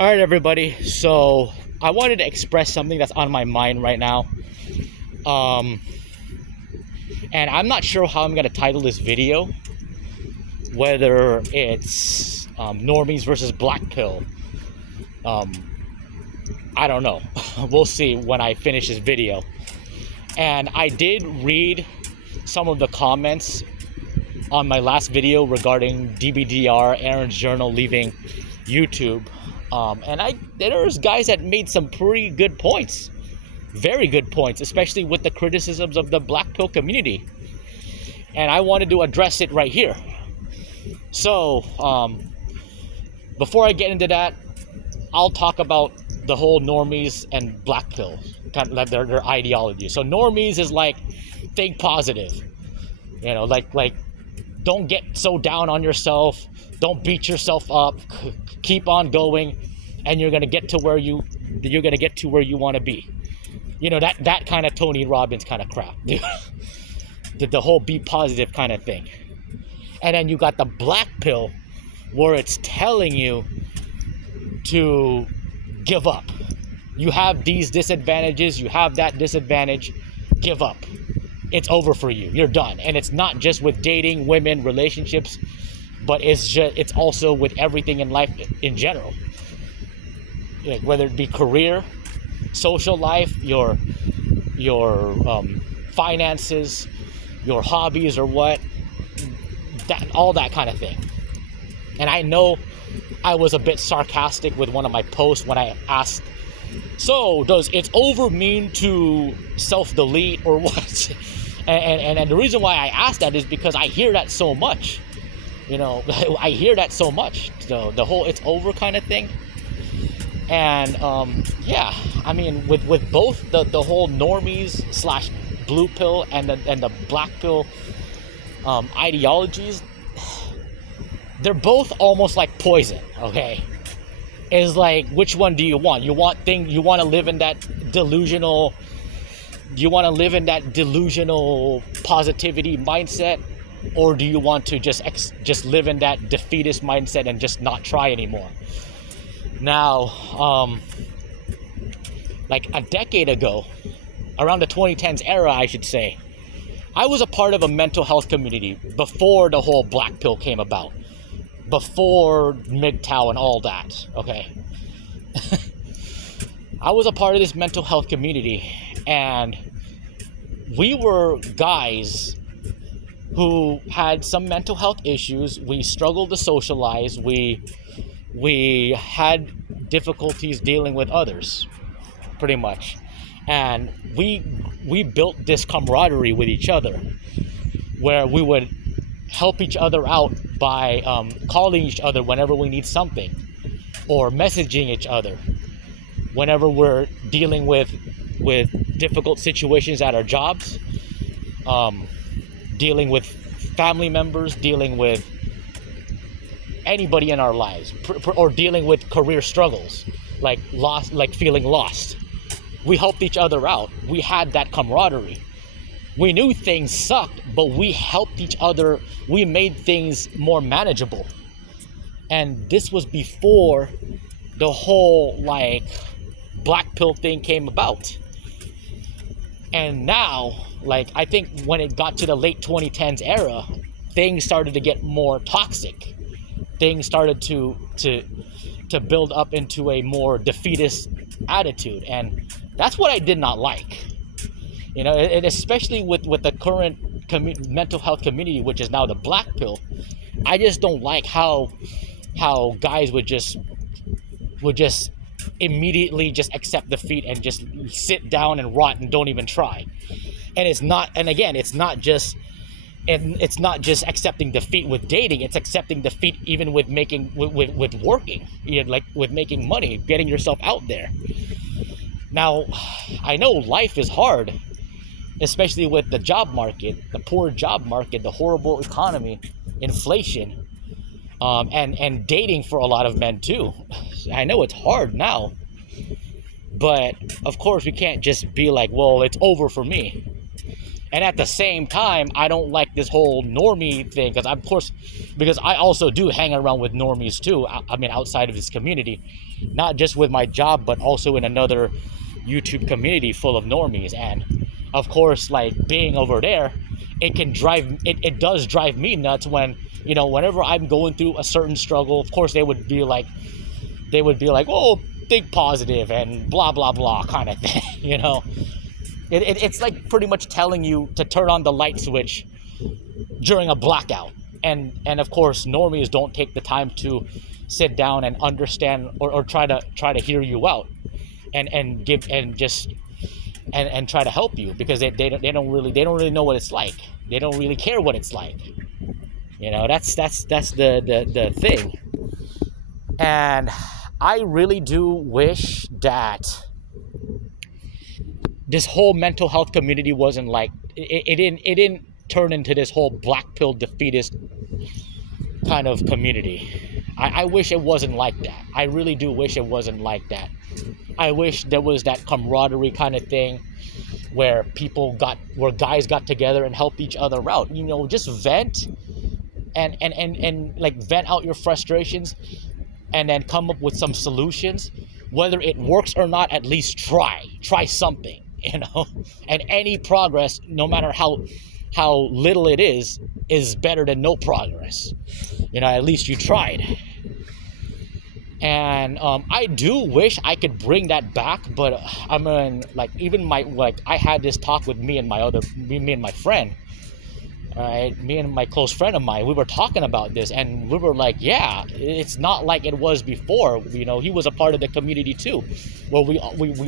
All right, everybody. So I wanted to express something that's on my mind right now. And I'm not sure how I'm going to title this video, whether it's Normies versus Blackpill. I don't know. We'll see when I finish this video. And I did read some of the comments on my last video regarding DBDR, Aaron's Journal, leaving YouTube. And there's guys that made some pretty good points, very good points, especially with the criticisms of the Blackpill community. And I wanted to address it right here. So, before I get into that, I'll talk about the whole Normies and Blackpill, kind of like their ideology. So Normies is like, think positive, like don't get so down on yourself, don't beat yourself up, keep on going, and you're gonna get to where you want to be. That kind of Tony Robbins kind of crap, dude. The whole be positive kind of thing. And then you got the Blackpill, where it's telling you to give up. You have these disadvantages, you have that disadvantage, give up. It's over for you. You're done. And it's not just with dating, women, relationships, but it's also with everything in life in general. Whether it be career, social life, your finances, your hobbies, or all that kind of thing. And I know I was a bit sarcastic with one of my posts when I asked, so does it's over mean to self-delete or what? And the reason why I asked that is because I hear that so much. I hear that so much. So the whole it's over kind of thing. And yeah, I mean with both the whole Normies / blue pill and the black pill ideologies, they're both almost like poison, okay? It's like, which one do you want? You want to live in that delusional positivity mindset, or do you want to just live in that defeatist mindset and just not try anymore? Now, like a decade ago, around the 2010s era, I should say, I was a part of a mental health community before the whole black pill came about, before MGTOW and all that, okay? I was a part of this mental health community, and we were guys who had some mental health issues. We struggled to socialize. We had difficulties dealing with others, pretty much. And we built this camaraderie with each other, where we would help each other out by calling each other whenever we need something, or messaging each other whenever we're dealing with difficult situations at our jobs, dealing with family members, dealing with anybody in our lives, or dealing with career struggles, like feeling lost. We helped each other out. We had that camaraderie. We knew things sucked, but we helped each other. We made things more manageable. And this was before the whole black pill thing came about. And now, I think when it got to the late 2010s era, things started to get more toxic. Things started to build up into a more defeatist attitude, and that's what I did not like. And especially with the current mental health community, which is now the black pill, I just don't like how guys would just immediately just accept defeat and just sit down and rot and don't even try. And it's not just accepting defeat with dating. It's accepting defeat even with working, with making money, getting yourself out there. Now, I know life is hard, especially with the job market, the poor job market, the horrible economy, inflation, and dating for a lot of men too. I know it's hard now, but of course we can't just be like, well, it's over for me. And at the same time, I don't like this whole normie thing, because I also do hang around with normies too. I mean, outside of this community, not just with my job, but also in another YouTube community full of normies. And of course, like being over there, it does drive me nuts when, whenever I'm going through a certain struggle. Of course, they would be like, oh, think positive and blah blah blah kind of thing. It's like pretty much telling you to turn on the light switch during a blackout. And of course, normies don't take the time to sit down and understand, or try to hear you out and give and just and try to help you, because they don't really know what it's like. They don't really care what it's like. That's the thing. And I really do wish that this whole mental health community wasn't like it didn't turn into this whole black pill defeatist kind of community. I wish it wasn't like that. I really do wish it wasn't like that. I wish there was that camaraderie kind of thing where guys got together and helped each other out. Just vent and like vent out your frustrations, and then come up with some solutions. Whether it works or not, at least try something. And any progress, no matter how little it is better than no progress. At least you tried. And I do wish I could bring that back, but I mean, I had this talk with me and my friend. Me and my close friend of mine, we were talking about this, and we were like, yeah, it's not like it was before. He was a part of the community too, where we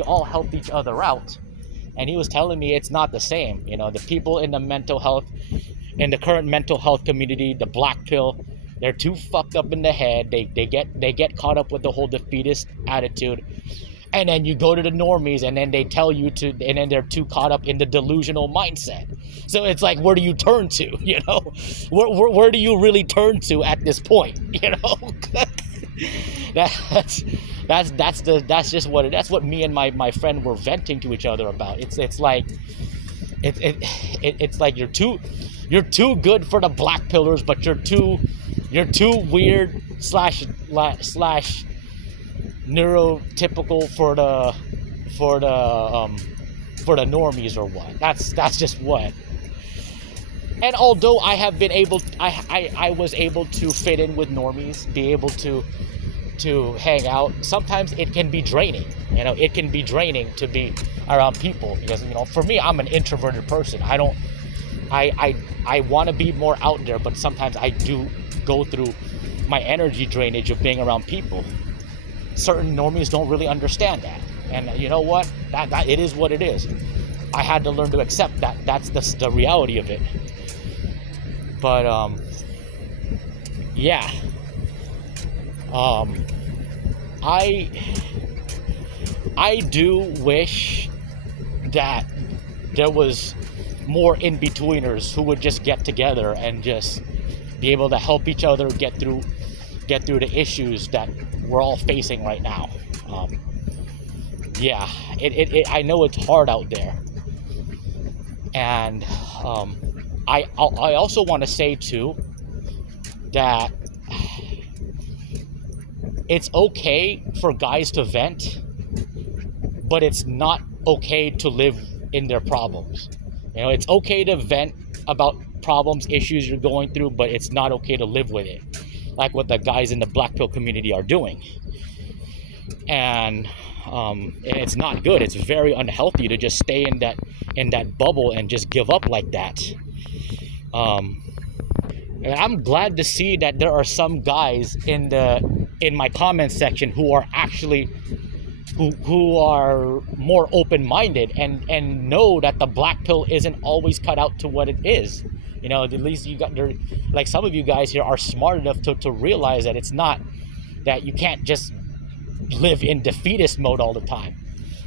all helped each other out. And he was telling me it's not the same. The people in the current mental health community, the black pill, they're too fucked up in the head. They get caught up with the whole defeatist attitude. And then you go to the normies, and then they tell you and then they're too caught up in the delusional mindset. So it's like, where do you turn to? Where do you really turn to at this point? That's what me and my friend were venting to each other about. It's like you're too good for the black pillars, but you're too weird slash neurotypical for the normies, or what. That's just what. And although I was able to fit in with normies, be able to hang out, sometimes it can be draining. It can be draining to be around people, because for me, I'm an introverted person. I want to be more out there, but sometimes I do go through my energy drainage of being around people. Certain normies don't really understand that, and you know what? That it is what it is. I had to learn to accept that. That's the reality of it. But yeah. I do wish that there was more in-betweeners who would just get together and just be able to help each other get through the issues that we're all facing right now. Yeah, I know it's hard out there. And I also want to say too that it's okay for guys to vent, but it's not okay to live in their problems. It's okay to vent about problems, issues you're going through, but it's not okay to live with it, like what the guys in the black pill community are doing. And it's not good. It's very unhealthy to just stay in that bubble and just give up like that. And I'm glad to see that there are some guys in my comment section who are actually who are more open-minded and know that the black pill isn't always cut out to what it is. At least like some of you guys here are smart enough to realize that it's not, that you can't just live in defeatist mode all the time.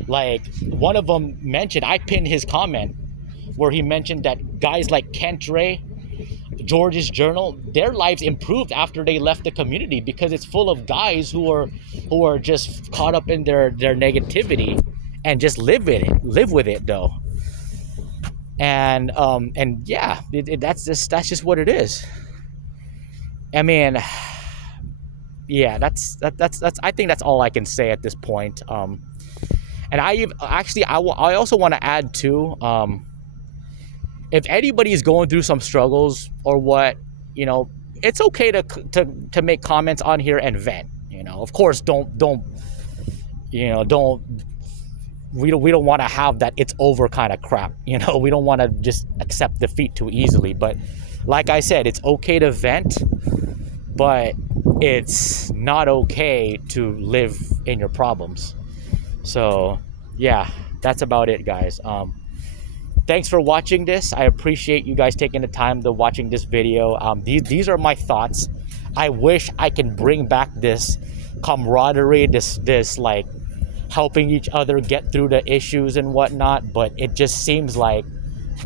Like one of them mentioned, I pinned his comment where he mentioned that guys like Kent Ray, George's Journal, their lives improved after they left the community, because it's full of guys who are just caught up in their negativity and just live with it though. And yeah, that's just what it is. I mean, yeah, that's I think that's all I can say at this point. And I also want to add too, if anybody is going through some struggles or what, you know, it's okay to make comments on here and vent. You know, of course, don't you know, don't we don't want to have that it's over kind of crap. You know, we don't want to just accept defeat too easily. But like I said, it's okay to vent, but it's not okay to live in your problems. So yeah, that's about it, guys. Thanks for watching this. I appreciate you guys taking the time to watching this video. These are my thoughts. I wish I can bring back this camaraderie, this like helping each other get through the issues and whatnot, but it just seems like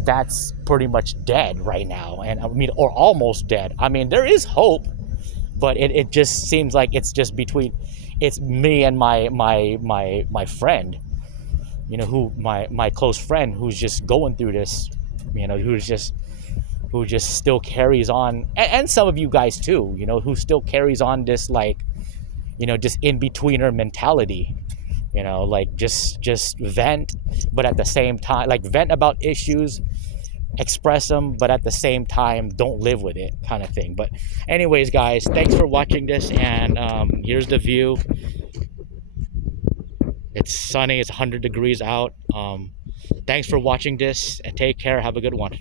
that's pretty much dead right now. And I mean, or almost dead. I mean, there is hope, but it just seems like it's just between, it's me and my friend, you know, who my close friend who's just going through this, you know, who just still carries on, and some of you guys too, you know, who still carries on this, like, you know, just in-betweener mentality, you know, like just vent, but at the same time, like, vent about issues, express them, but at the same time don't live with it, kind of thing. But anyways, guys, thanks for watching this, and here's the view. It's sunny, it's 100 degrees out. Thanks for watching this, and take care. Have a good one.